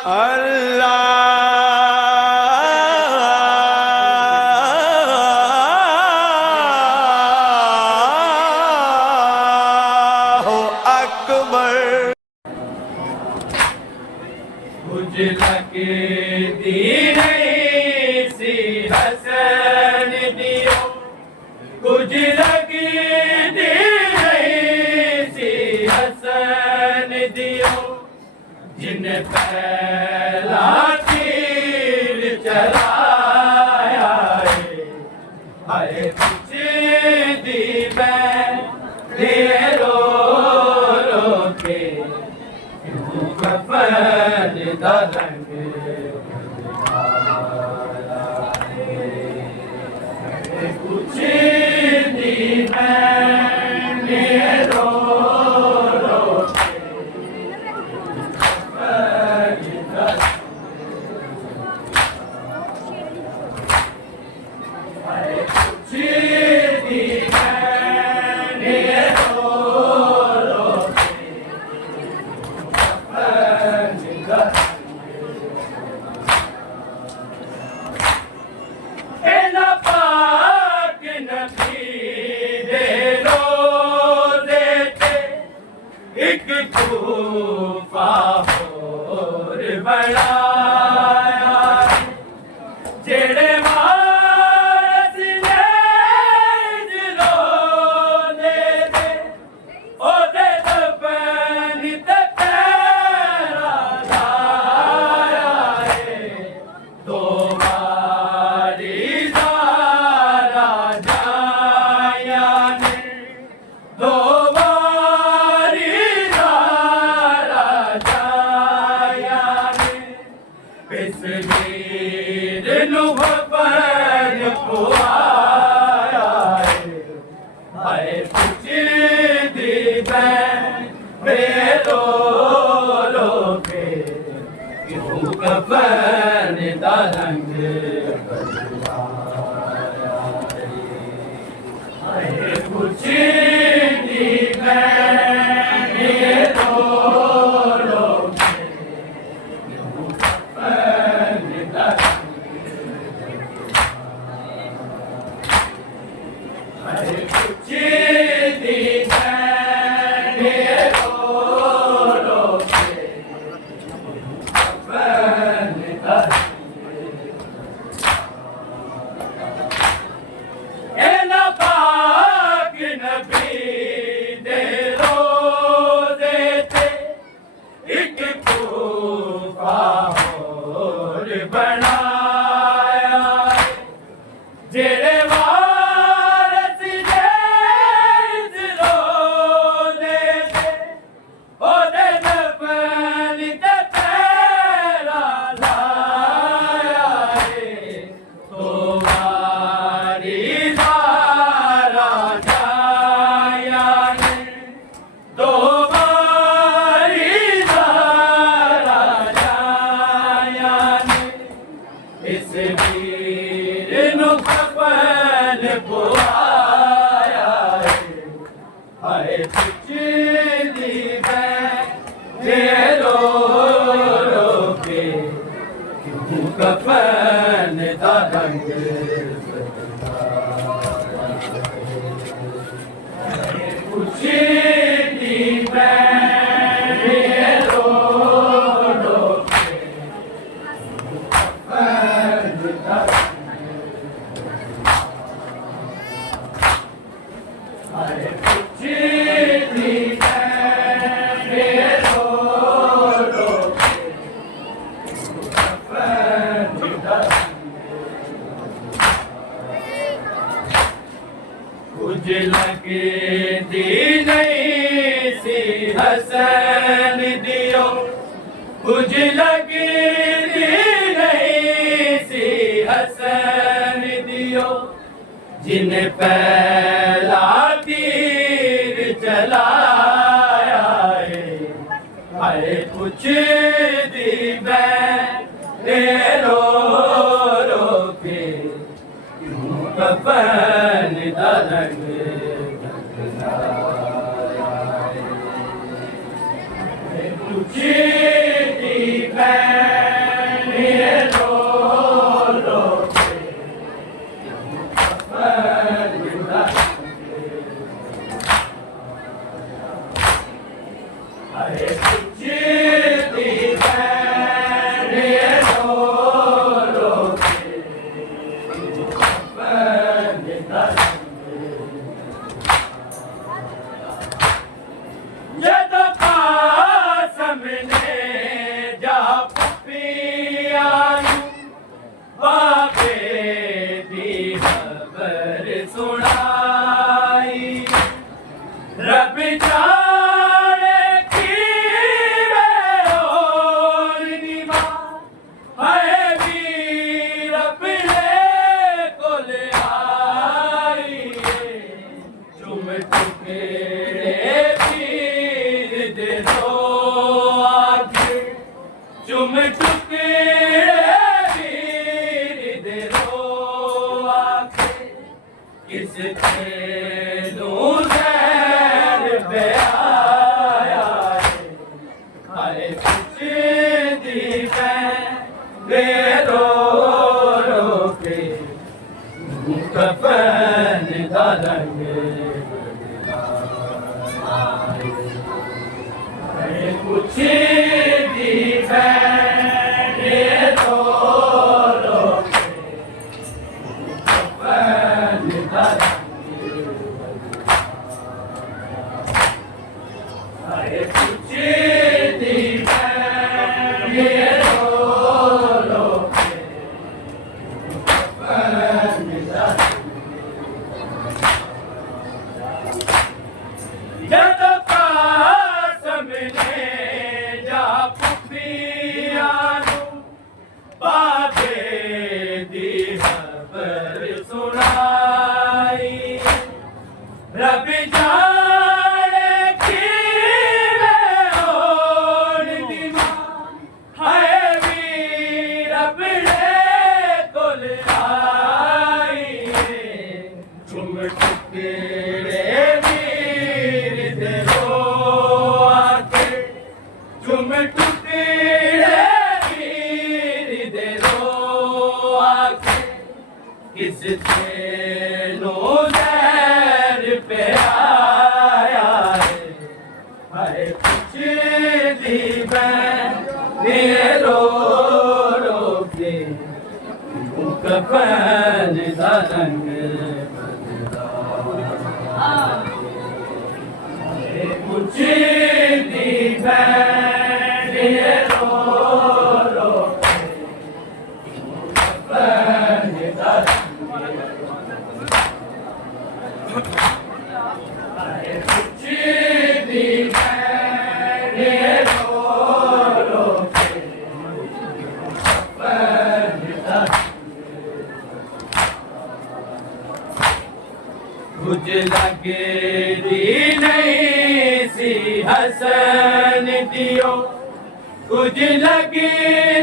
अल्लाहु अकबर। कुछ लगती नहीं सी हसन दियो, कुछ लगती नहीं सी हसन दियो, जिन पहला तीर चलाया है कुछ दी मैं रो रो के कफन दा रंग कुछ दी मैंने रो रो के कफन दा कुछ दी मैंने रो रो के कफन दा पाक नबी दे रोज़े ते एक तूफ़ा होर बनाया, जेड़े वारस ने रोज़े ते ओदे दफन ते पैरा लाया है, दो बारी ज़ारा जाया ने, दो बारी ज़ारा जाया ने, इस वीर नूं पर पुआया है कुछ दी मेरो रो के क्यों कफन दा रंग है कुछ दी मेरो रो के क्यों कफन दा है कुछ दी मेरो रो के कफन दा एना पाक नबी दे रोज़े ते एक तूफ़ा होर बनाया, जेड़े वारस ने रोज़े ते ओदे दफन ते पैरा लाया है, दो बारी ज़ारा जाया ने, दो बारी ज़ारा जाया ने, इस वीर नूं कफन पुआया है कुछ दी मैं रो रो के क्यों कफन दा रंग कुछ दी मैं रो रो के कफन दा कुछ दी मैं रो रो के कफन दा कुछ लगती नहीं सी हसन दियो, कुछ लगती नहीं सी हसन दियो, जिन पहला तीर चलाया है कुछ दी मैं रो रो के क्यों कफन दा रंग कुछ दी मैं पियानु बाबे दी खबर सुनाई रब जाने कीवे और निमा है वीर अपने कोल आई चुम चुके वीर दे दो आगे चुम चुके वीर दे दो आगे किस तेनू ज़हर पे आया है हाय पुछदी मैं रो रो के कफन दा रंग हाय पुछदी मैं रो रो के कफन दा हाय पुछदी मैं रो रो के कफन दा जद कासम ने जा पुफियानु बाबे दी खबर सुनाई रब जाने कीवे होण दी मां हाय वीर अपने कोल आई चुम चुके वीर दे दो आके चुम चुके वीर दे दो आके किस तेनू ज़हर पे आया है हाय पुछदी मैं रो रो के कफन दा रंग बदला हाय पुछदी मैं रो रो के कफन दा हाय पुछदी मैं रो रो के कफन दा कुछ लगे दी नहीं सी हसन दियो कुछ लगे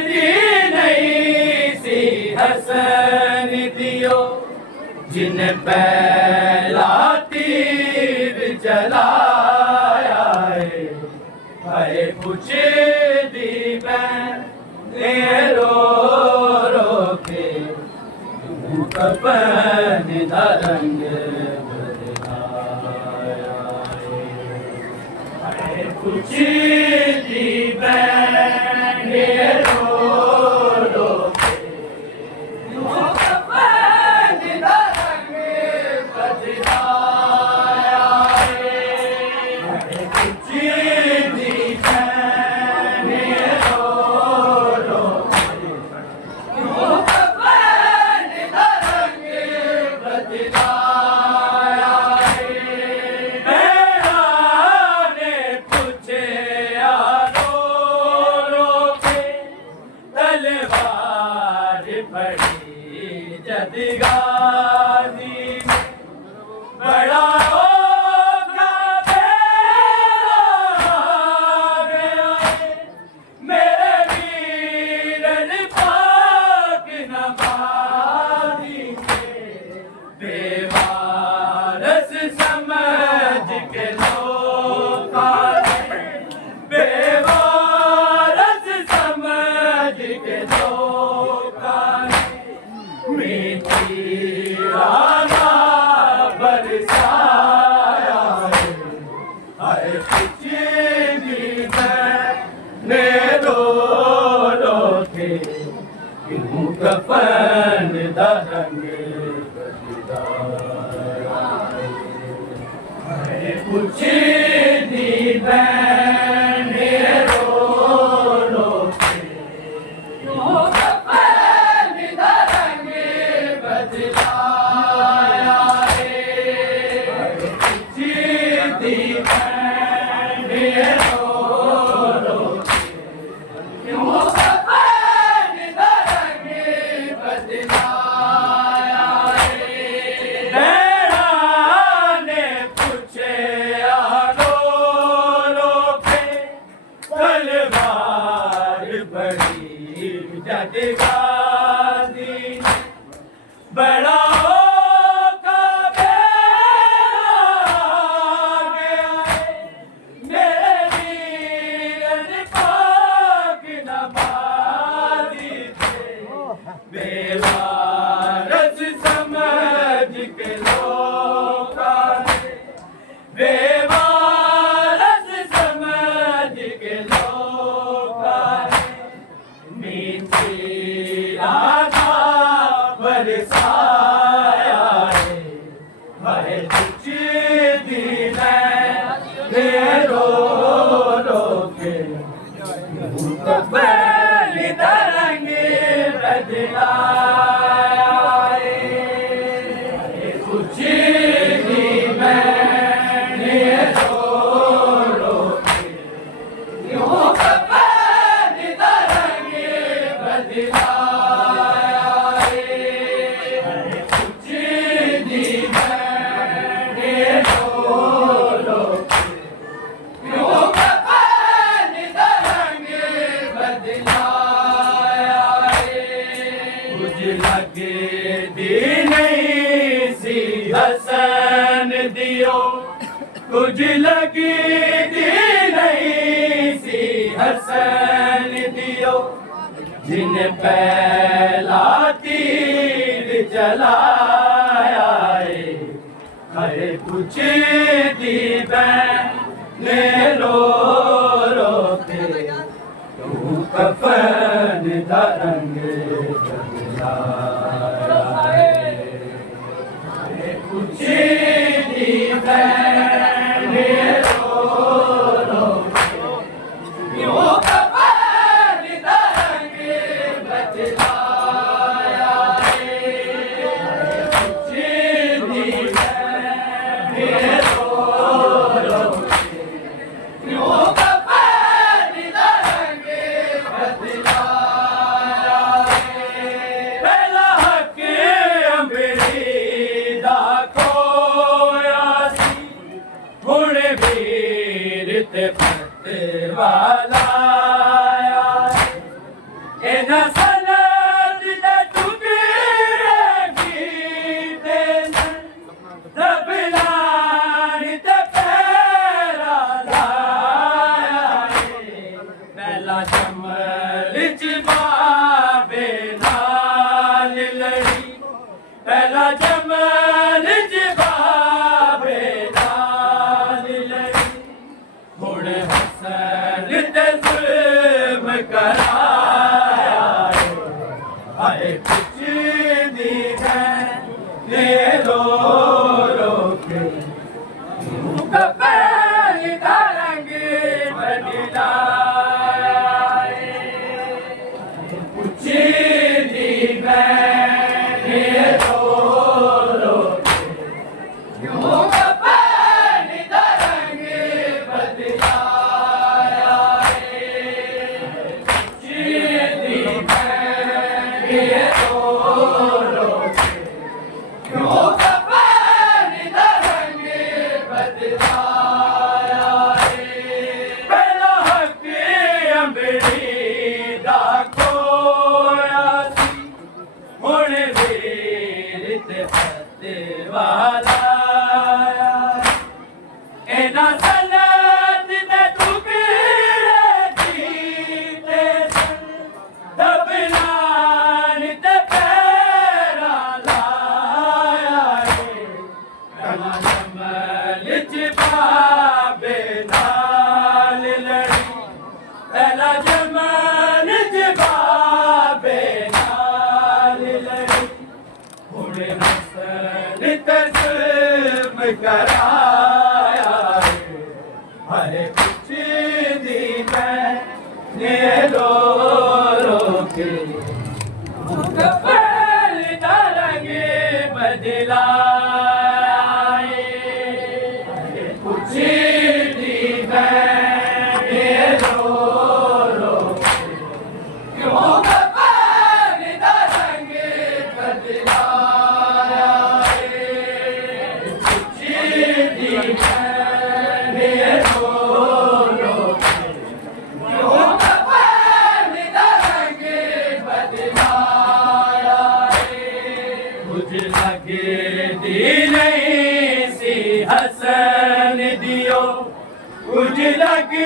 दी नहीं सी हसन दियो जिन पहला तीर चलाया है हाय पुछदी मैं रो रो के कफन दा रंग बदलाया हाय पुछदी मैं रो रो के कफन दा रंग बदलाया हाय पुछदी मैं रो रो के कफन दा रंग बदलाया मेरा ने पूछे रो रो के तलवार पड़ी जद गाजी में बड़ा होगा मेरा मेरे वीरन पाक नवाजी के बेवारस समझ के धोखा दे बेवारस समझ के धोखा दे मीठी राना बरसाया है हाय पुछदी मैंने रो रो के क्यों कफन दा रंग बदलाया हाय पुछदी मैंने रो रो के जद गाजी बड़ा होका बेड़ा गया मेरे वीरन पाक नवाजी थे बेवारस समझ के लोका ने बेवारस समझ के लोका ने मीठी राधा बरसाया है कुछ दिन रो रो के तरंग बदलाए कुछ दिन रो रो के यूं तरंग बदलाए कुछ दिन रो रो के यूं तरंग बदलाए कुछ लगे दी नहीं सी हसन दियो कुछ लगी दी नहीं सी हसन दियो जिन पहला तीर चलाया है कुछ दी ने रो रो के तू कफन तरंग कुछ दी ने रो रो यूं कफन तरंग बदलाया कुछ दी ने रो रो यूं कफन तरंग बदलाया पहला हक अंबरी दा खोया सी हुण वीर ते फतेह वाला एना सनद दे टुकड़े गीते दबलान ते पैरा लाया पहला जमल च बाबे नाल लड़ी पहला जमल च बाबे नाल लड़ी हुण हसन ते जुल्म कराया है कुछ दी ने रो रो के कपल तरंग बदलाए कुछ दी ने रो रो के यूं कपल तरंग बदलाया कुछ दी ने रो रो के यूं कपल तरंग बदलाया पहला हक अंबरी दा खोया सी हुण वीर ते फतेह वाला एना सनद दे टुकड़े गीते दबलान ते पैरा लाया पहला जमल च बाबे नाल लड़ी पहला जमल च बाबे नाल लड़ी हुण हसन ते जुल्म कराया है कुछ दी ने रो रो के कपल तरंग बदलाए कुछ दी ने रो रो के क्यों कपल तरंग बदलाए कुछ दी लगी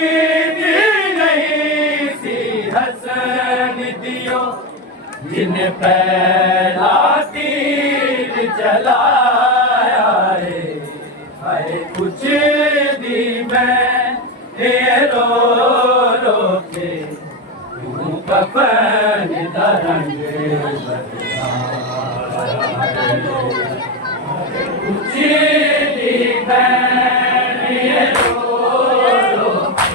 नहीं सी हसन दियो जिन पहला तीर चलाया है कुछ दी मैं रो रो के यूं कफन तरंग कुछ दी मैं रो रो के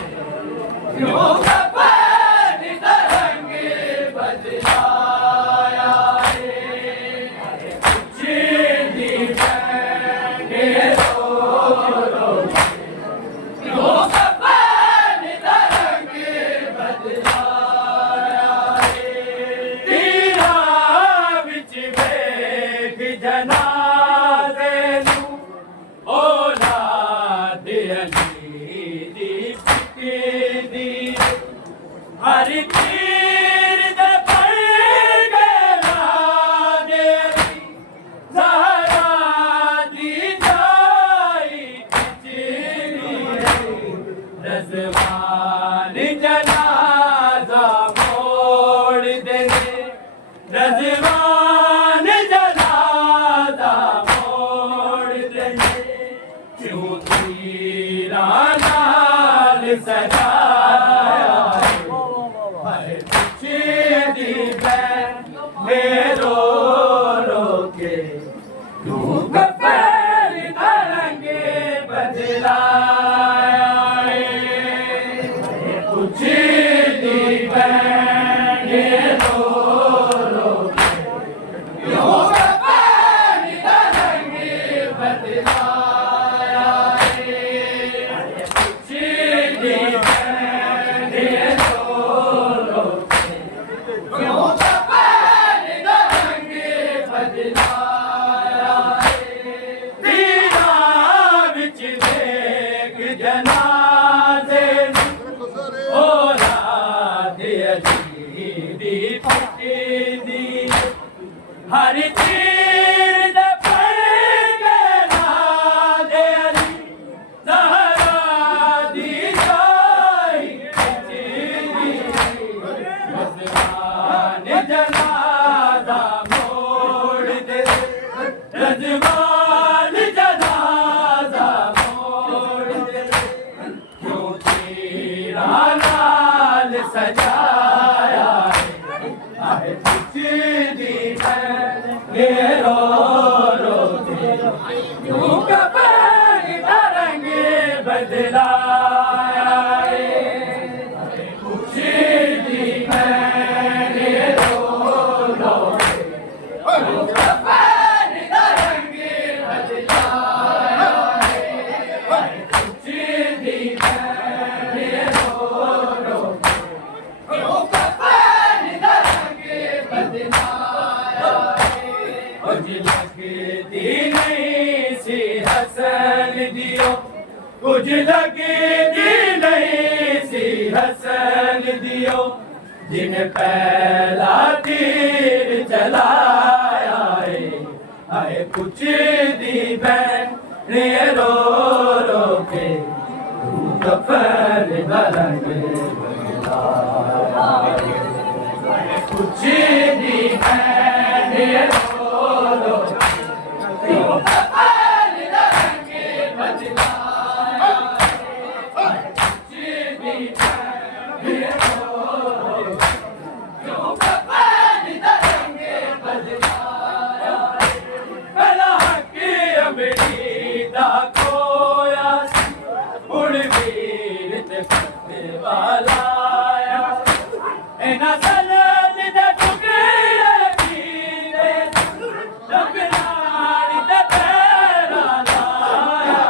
यूं कफन तरंग बदलाया कुछ दी मैं रो रो के यूं कफन तरंग बदलाया तीरा विच वेख जनाज़े नूं औलाद अली दी फिकदी हर तीर दे पड़ गया देवी ज़हरा दी जाई खिचड़ी रज़वान जनाज़ा मोड़ देंगे रज़वान जनाज़ा मोड़ देंगे क्यों तीरा नाल सजाया है कुछ दी मैं रो रो के तू कफन तरंग बदलाया कुछ दी मैं रो रो के यूं कफन तरंग बदलाया कुछ दी मैं रो रो के यूं कफन तरंग बदलाया तीरा विच वेख जनाज़े औलाद अली दी फिकदी हर तीर दे पड़ गया देवी ज़हरा दी जाई खिचड़ी रज़वान जनाज़ा मोड़ दे रज़वान जनाज़ा मोड़ दे क्यों तीरा नाल सजाया है कुछ दी मैं रो रो के यूं कफन तरंग बदलाया कुछ दी मैं रो रो के यूं कफन तरंग बदलाया कुछ दी मैं रो रो के यूं कफन तरंग बदलाया कुछ लगती नहीं सी हसन दियो कुछ लगती नहीं सी हसन दियो जिन पहला तीर चलाया है कुछ दी मैं रो रो के तू कफन तरंग बदलाया कुछ दी मैं रो रो के यूं कफन तरंग बदलाया कुछ दी मैं रो रो के यूं कफन तरंग बदलाया भला हक अमरी दा खोया हुण वीर ते फते वाला एना सनद दे टुकड़े कीते लखनानी दे तेरा लाया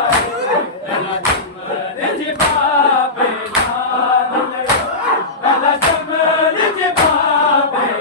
एना चमन जबाबे नाल एना चमन जबाबे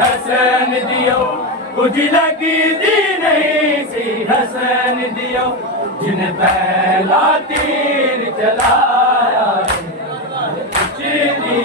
हसन दियो कुछ लगी दी नहीं सी हसन दियो जिन पहला तीर चलाया कुछ दी